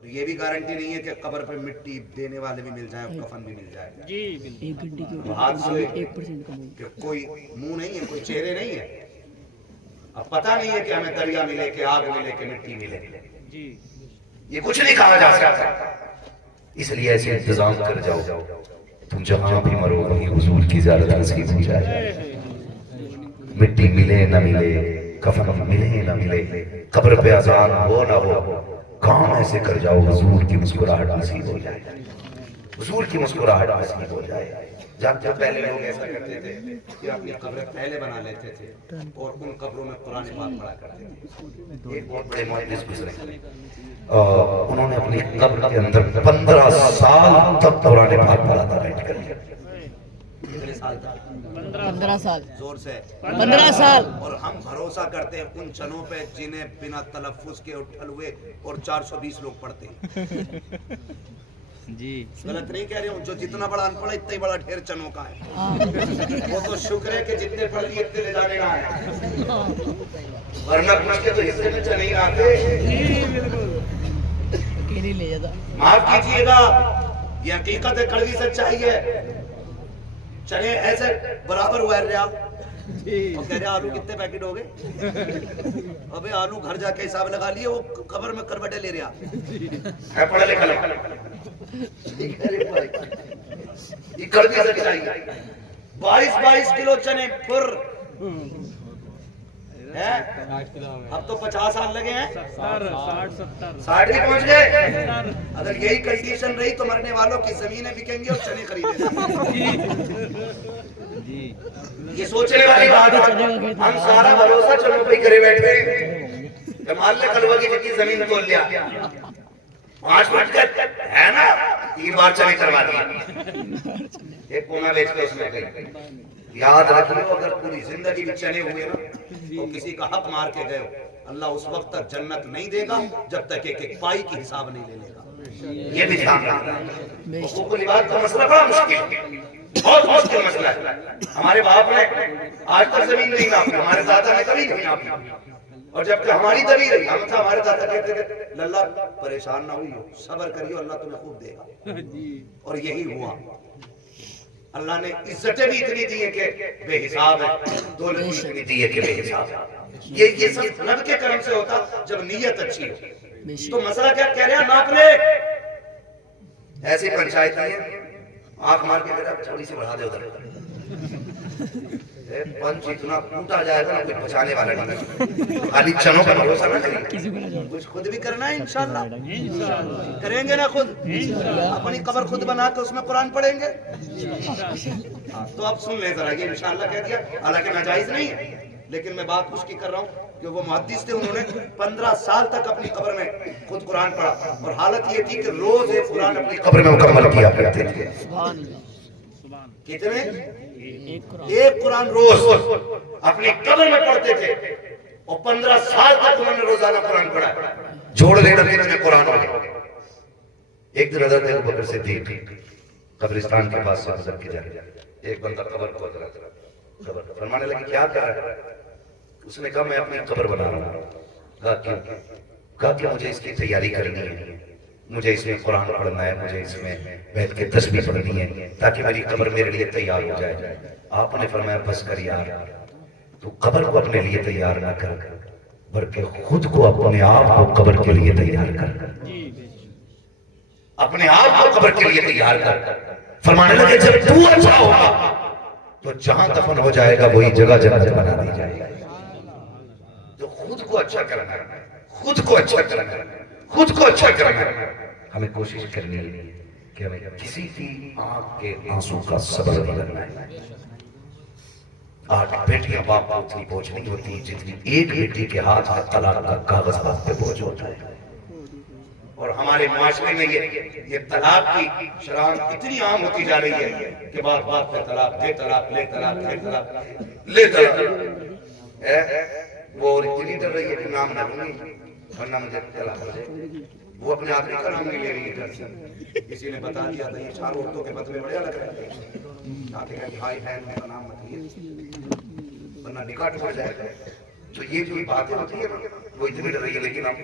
اور یہ بھی گارنٹی نہیں ہے کہ قبر پہ مٹی دینے والے بھی مل جائیں اور کفن بھی مل جائے جی بالکل بات سے کہ کوئی منہ نہیں ہے، کوئی چہرے نہیں ہے. اب پتہ نہیں ہے کہ ہمیں دریا ملے کہ آگ ملے کہ مٹی ملے، جی یہ کچھ نہیں کہا جا سکتا. اس لیے ایسے انتظام کر جاؤ تم جہاں بھی مرو وہیں حضور کی زیارت نصیب ہو جائے. مٹی ملے نہ ملے، کفن ملے نہ ملے، قبر پہ اذان ہو نہ ہو، کام ایسے کر جاؤ حضور کی مسکراہٹ نصیب ہو جائے، حضور کی مسکراہٹ نصیب ہو جائے. جب پہلے لوگ ایسا کرتے تھے کہ اپنی قبریں پہلے بنا لیتے تھے اور ان قبروں میں قرآن پاک پڑھا کرتے تھے. ایک بہت بڑے محدث گزرے، انہوں نے اپنی قبر کے اندر 15 سال تک قرآن پاک پڑھا تھا بیٹھ کر. کتنے سال تک؟ 15 سال. زور سے 15 سال. اور ہم بھروسہ کرتے ہیں ان چنوں پہ جنہیں بنا تلفظ کے اٹھل ہوئے اور 420 لوگ پڑھتے ہیں. جی غلط نہیں کہہ رہے ہوں، جو جتنا بڑا ان پڑھا اتنا ہی بڑا ڈھیر چنوں کا ہے. وہ تو شکر ہے کہ جتنے پڑھ لیے اتنے لے جانے کا ہے، ورنہ کچھ کے تو حصے میں چنے ہی آتے. اکیلے لے جاتا. معاف کیجئے گا، یہ حقیقت ہے، کڑوی سچائی ہے. چنے ایسے برابر ہوا رہا اور کہہ رہے آلو کتنے پیکٹ ہو گئے؟ ابے آلو گھر جا کے حساب لگا لیے، وہ قبر میں کروٹیں لے رہا ہے. پڑھا لکھا یہ کڑوی سچائی ہے. 22 کلو چنے پھر اب تو 50 سال لگے ہیں، 60 بھی پہنچ گئے. اگر یہی کنڈیشن رہی تو مرنے والوں کی زمینیں بکیں گی اور چنے خریدیں گے. یہ سوچنے والی بات ہے. ہم سارا بھروسہ چلو پہ کرے بیٹھے، جمال نے کلوہ کی جتنی زمین تول لیا، 5 منٹ ہے نا 3 بار چنے کروا دیا، ایک کونا بیچ کے اس میں گئی. یاد رکھو اگر پوری زندگی بھی چنے ہوئے نا تو کسی کا حق مار کے گئے ہو، اللہ اس وقت تک جنت نہیں دے گا جب تک ایک ایک پائی کی حساب نہیں لے لے گا. یہ بھی دھیان رکھنا. حقوق العباد کا مسئلہ بڑا مشکل ہے، بہت مشکل مسئلہ ہے. ہمارے باپ نے آج تک زمین نہیں ناپی، ہمارے دادا نے کبھی نہیں ناپی. اور جب کہ ہماری دبی رہی، ہم تھا ہمارے دادا کہتے تھے للہ پریشان نہ ہوئی ہو، صبر کریو، اللہ تمہیں خوب دے گا. اور یہی ہوا. اللہ نے عزتیں بھی اتنی دی ہے کہ بے حساب ہے، دولت بھی اتنی دی ہے کہ بے حساب ہے. یہ سب رب کے کرم سے ہوتا جب نیت اچھی ہو. تو مسئلہ کیا کہہ رہے ہیں؟ ناپ لے. ایسی پنچایت نہیں ہے آنکھ مار کے میرا تھوڑی سی بڑھا دے ادھر، پنچ اتنا ٹوٹا جائے گا کوئی بچانے والا نہیں. خالی چنوں پر بھروسہ نہ کریں، کچھ خود بھی کرنا ہے. انشاءاللہ کریں گے نا، خود اپنی قبر خود بنا کے اس میں قرآن پڑھیں گے. تو اب سن لیں ذرا، یہ انشاءاللہ کہہ دیا، حالانکہ ناجائز نہیں ہے، لیکن میں بات اس کی کر رہا ہوں کہ وہ محدث تھے، انہوں نے 15 سال تک اپنی قبر میں خود قرآن پڑھا، اور حالت یہ تھی کہ روز ایک قرآن اپنی قبر میں مکمل کیا کرتے تھے. کتنے؟ ایک قرآن روز اپنی قبر میں پڑھتے تھے، اور 15 سال تک انہوں نے روزانہ قرآن پڑھا. جوڑ دینا دن میں قرآن ہو گیا. ایک دن حضرت ابوبکر صدیق قبرستان کے پاس سے گزر کے جائے، ایک بندہ قبر کو قبر فرمانے لگے کیا کر رہا ہے؟ اس نے کہا میں اپنی قبر بنا رہا ہوں. کہا کہ مجھے اس کی تیاری کرنی ہے، مجھے اس میں قرآن پڑھنا ہے، مجھے اس میں بیٹھ کے تسبیح پڑھنی ہے تاکہ میری قبر میرے لیے تیار ہو جائے. آپ نے فرمایا بس کر یار، تو قبر کو اپنے لیے تیار نہ کر بلکہ خود کو اپنے آپ کو قبر کے لیے تیار کر. اپنے آپ کو قبر کے لیے تیار کر. فرمانے لگے جب تو اچھا ہوگا تو جہاں دفن ہو جائے گا وہی جگہ جنت بنا دی جائے گی. تو خود کو اچھا کرنا ہے، خود کو اچھا کرنا ہے، خود کو اچھا کرنا ہے. ہمیں کوشش کرنی ہے کہ ہمیں کسی کی آنکھ کے آنسو کا سبب نہیں بننا ہے. 8 بیٹیاں باپ کو اتنی بوجھ نہیں ہوتی جتنی ایک بیٹی کے ہاتھ میں طلاق کا کاغذ باپ پہ بوجھ ہوتا ہے. اور ہمارے معاشرے میں یہ طلاق کی شرح اتنی عام ہوتی جا رہی ہے کہ بات بات پہ طلاق، لے طلاق، لے طلاق، لے طلاق، لے طلاق. وہ اتنی ڈر رہی ہے کہ نام نہ لوں گی ورنہ مجھے طلاق ہو جائے. وہ اپنے آدمی کا نام نہیں لے رہی ہے گھر سے. کسی نے بتا دیا تھا یہ 4 عورتوں کے بدلے بڑے الگ رہتے ہیں، آتے ہیں کہ ہائی بہن میرا نام مت لیے ورنہ نکاح ٹوٹ جائے گا. تو یہ جو باتیں ہوتی ہیں وہ اتنی ڈر رہی ہے، لیکن ہم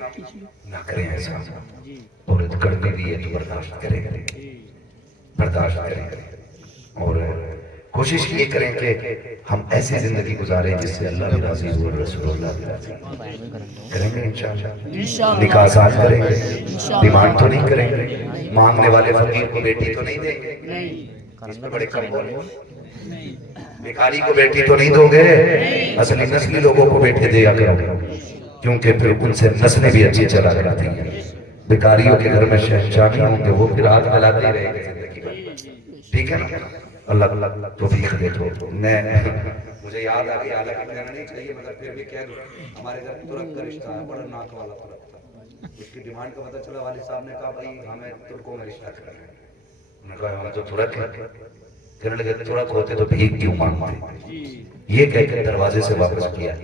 نہ کریں ایسا. عورت کرنے بھی ہے تو برداشت کریں، برداشت کریں، اور کوشش یہ کریں کہ ہم ایسی زندگی گزاریں جس سے اللہ بھی راضی ہو اور رسول اللہ بھی راضی ہو. کریں گے انشاءاللہ. نکاح آسان کریں گے، ڈیمانڈ تو نہیں کریں گے، مانگنے والے فقیر کو بیٹی تو نہیں دیں گے، اس میں بڑے کم بولے، بیکاری کو بیٹی تو نہیں دو گے، اصلی نسلی لوگوں کو بیٹے دیا کرو، کیونکہ پھر ان سے نسلیں بھی اچھی چلا کرتی ہیں. بیکاریوں کے گھر میں شہنشاہ نہیں ہوں گے، وہ پھر ہاتھ ملاتے رہیں گے زندگی میں. ٹھیک ہے نا؟ اللہ توفیق دے تو. میں مجھے یاد آ گیا، حالانکہ کہنا نہیں چاہیے مگر پھر بھی کہہ دوں، ہمارے گھر ترک کا رشتہ ہے، بڑا ناک والا ترک تھا. اس کی ڈیمانڈ کا پتہ چلا، والد صاحب نے کہا بھائی ہمیں ترکوں میں رشتہ کرنا ہے. انہوں نے کہا ہم تو ترک ہیں. کہنے لگے ترک ہوتے تو بھیک کیوں مانگتے؟ یہ کہہ کے دروازے سے واپس کیا.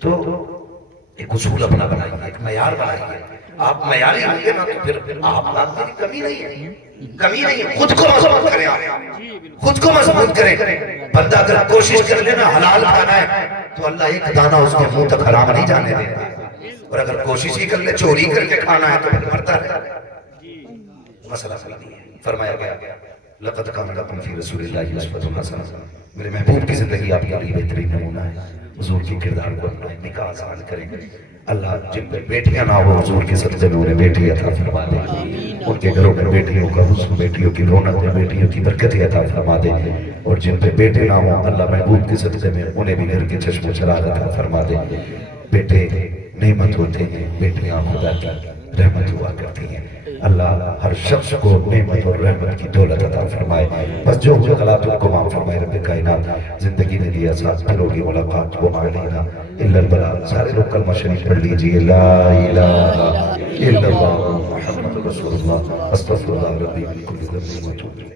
تو ایک اصول اپنا بنائیے، ایک معیار بنائیے. آپ معیاری ہوں گے نا تو پھر آپ کی کمی نہیں ہے، کمی نہیں ہے. خود کو مضبوط کریں، خود کو مضبوط کریں. بندہ اگر کوشش کر لینا حلال کھانا ہے تو اللہ ایک دانہ اس کے منہ تک حرام نہیں جانے دیتا. اور اگر کوشش ہی کر لے چوری کر کے کھانا ہے تو پھر مرتا رہے. مسئلہ نہیں ہے. فرمایا گیا لقد کان لکم فی رسول اللہ اسوۃ حسنہ. میرے محبوب کی زندگی آپ کے لیے بہترین نمونہ ہے. حضور کی کردار کو اپنائیں، نکاح آسان کریں. اللہ جن پہ بیٹیاں نہ ہو حضور کے صدقے میں انہیں بیٹی عطا فرما دے. ان کے گھروں میں بیٹیوں کا حسن، بیٹیوں کی رونق، بیٹیوں کی برکت عطا فرما دے. اور جن پہ بیٹے نہ ہوں اللہ محبوب کے صدقے میں انہیں بھی گھر کے چشم و چراغ عطا فرما دے. بیٹے نعمت ہوتے ہیں، بیٹیاں خدا کی رحمت ہوا کرتی ہیں. اللہ ہر شخص کو نعمت اور رحمت کی دولت عطا فرمائے. بس جو غلطوں کو معاف فرمائے رب کائنات. زندگی نے دیا ساتھ، پھر ہوگی ملاقات، وہ علینا الا البلاغ. سارے لوگ کلمہ شریف پڑھ لیجئے. لا الہ الا اللہ محمد رسول اللہ استغفر اللہ ربی من کل ذنب و اتوب الیہ.